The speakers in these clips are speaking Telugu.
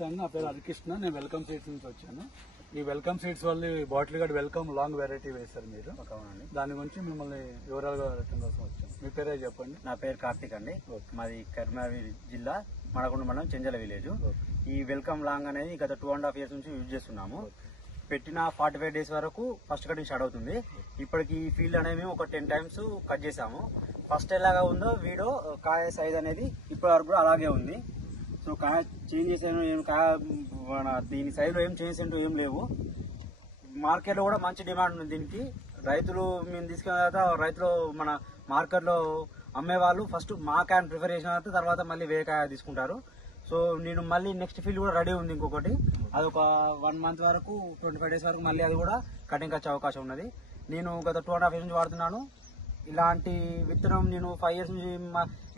నమస్తే అండి, నా పేరు హరికృష్ణ. నేను వెల్కమ్ సీడ్స్ నుంచి వచ్చాను. ఈ వెల్కమ్ సీడ్స్ వాళ్ళు bottle gourd welcome long variety వేశారు మీరు. దాని గురించి మిమ్మల్ని వివరాలుగా అడగడం కోసం వచ్చాను. మీ పేరే చెప్పండి. నా పేరు కార్తిక్ అండి. మాది కరీంనగర్ జిల్లా మడకొండ మండలం చెంజల విలేజ్. ఈ వెల్కమ్ లాంగ్ అనేది గత 2.5 years నుంచి యూజ్ చేస్తున్నాము. పెట్టిన 45 days వరకు ఫస్ట్ కటింగ్ స్టార్ట్ అవుతుంది. ఇప్పటికి ఈ ఫీల్డ్ అనేది ఒక 10 times కట్ చేసాము. ఫస్ట్ ఎలాగా ఉందో వీడియో కాయ సైజ్ అనేది ఇప్పటి వరకు కూడా అలాగే ఉంది. సో కాయ చేంజ్ చేసాను ఏం దీని సైజులో ఏం చేంజ్ అంటూ ఏం లేవు. మార్కెట్లో కూడా మంచి డిమాండ్ ఉంది దీనికి. రైతులు మేము తీసుకున్న తర్వాత రైతులు మన మార్కెట్లో అమ్మే వాళ్ళు ఫస్ట్ మా కాయను ప్రిఫర్ చేసిన తర్వాత మళ్ళీ వేరే కాయ తీసుకుంటారు. సో నేను మళ్ళీ నెక్స్ట్ ఫీల్డ్ కూడా రెడీ ఉంది ఇంకొకటి. అది ఒక 1 month వరకు 25 days వరకు మళ్ళీ అది కూడా కటింగ్ వచ్చే అవకాశం ఉన్నది. నేను గత 2.5 years నుంచి వాడుతున్నాను. ఇలాంటి విత్తనం నేను 5 years నుంచి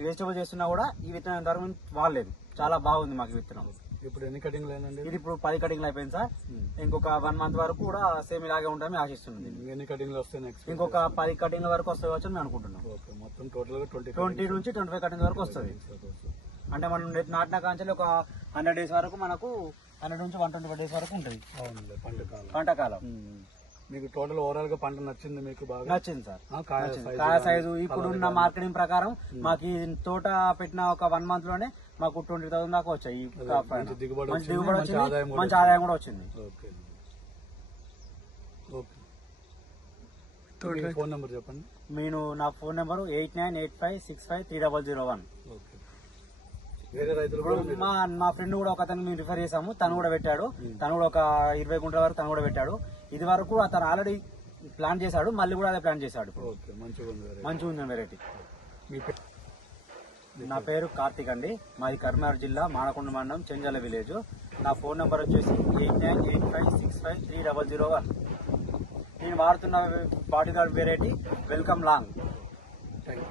వెజిటబుల్ చేస్తున్నా కూడా ఈ విత్తనం ధర వాడలేదు. చాలా బాగుంది మాకు విత్తనం. ఇప్పుడు ఎన్ని కటింగ్లు అయినండి? ఇది ఇప్పుడు 10 కటింగ్లు అయిపోయింది సార్. ఇంకొక 1 month వరకు కూడా సేమ్ ఇలాగే ఉంటామని ఆశిస్తుంది. ఎన్ని కటింగ్లు వస్తాయి నెక్స్ట్? ఇంకొక 10 కటింగ్ల వరకు వస్తాయి వచ్చి నేను అనుకుంటున్నాను. మొత్తం టోటల్ గా 20 నుంచి 25 కటింగ్ వరకు వస్తుంది. అంటే మనం నాటిన కాంచెలు ఒక 100 days వరకు మనకు 100 నుంచి 125 days వరకు ఉంటుంది. పంట కాలం. మీకు టోటల్ ఓవరాల్ గా పంట నచ్చింది? మీకు బాగా నచ్చింది సార్. కాయ సైజు ఇప్పుడున్న మార్కెటింగ్ ప్రకారం మాకు ఈ తోట పెట్టిన ఒక 1 month లోనే మాకు 20,000 దాకా వచ్చాయి. మంచి దిగుబడి వచ్చింది, మంచి ఆదాయం కూడా వచ్చింది. ఫోన్ నెంబర్ చెప్పండి. నేను నా ఫోన్ నెంబర్ 8985653001. వేరే రైతులు మా ఫ్రెండ్ కూడా ఒక అతను రిఫర్ చేసాము. తను కూడా పెట్టాడు. తను కూడా ఒక 20 గుంటల వరకు తను కూడా పెట్టాడు. ఇది వరకు అతను ఆల్రెడీ ప్లాన్ చేశాడు, మళ్ళీ కూడా అదే ప్లాన్ చేశాడు. మంచిగా ఉంది వెరైటీ. నా పేరు కార్తిక్ అండి. మాది కరీంనగర్ జిల్లా మానకొండ మండలం చెంజల విలేజ్. నా ఫోన్ నెంబర్ వచ్చేసి 8985653001. నేను వాడుతున్న body guard variety welcome long. Thank you.